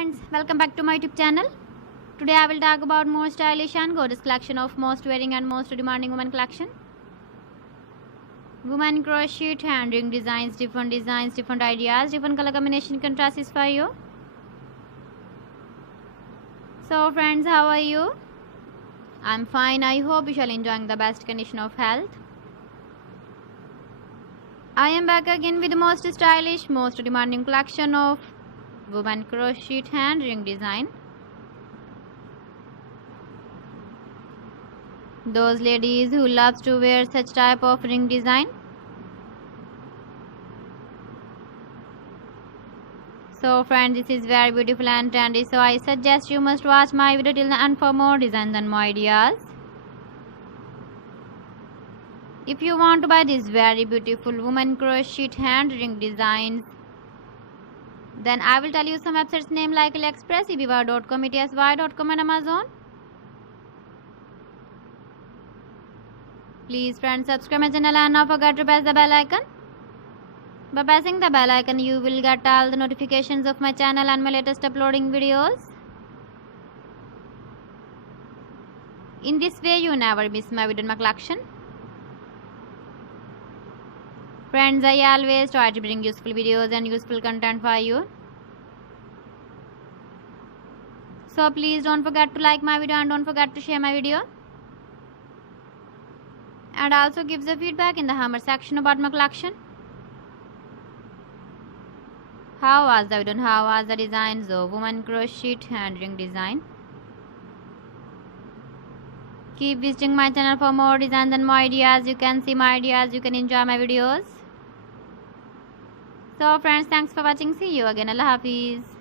friends, welcome back to my YouTube channel. Today I will talk about more stylish and gorgeous collection of most wearing and most demanding women collection. Women crochet hand ring designs, different ideas, different color combination contrasts for you. So friends, how are you? I'm fine. I hope you shall enjoying the best condition of health. I am back again with the most stylish, most demanding collection of women crochet hand ring design. Those ladies who loves to wear such type of ring design. So friends, this is very beautiful and trendy, so I suggest you must watch my video till the end for more designs and more ideas. If you want to buy these very beautiful women crochet hand ring designs, then I will tell you some websites name like AliExpress, eBay.com, ETSY.com and Amazon. Please friends, subscribe my channel and not forget to press the bell icon. By pressing the bell icon, you will get all the notifications of my channel and my latest uploading videos. In this way, you never miss my video in my collection. Friends, I always try to bring useful videos and useful content for you. So please don't forget to like my video and don't forget to share my video. And also give the feedback in the comment section about my collection. How was the video and how was the designs of women crochet hand ring design? Keep visiting my channel for more designs and more ideas. You can see my ideas, you can enjoy my videos. So friends, thanks for watching. See you again. Allah Hafiz.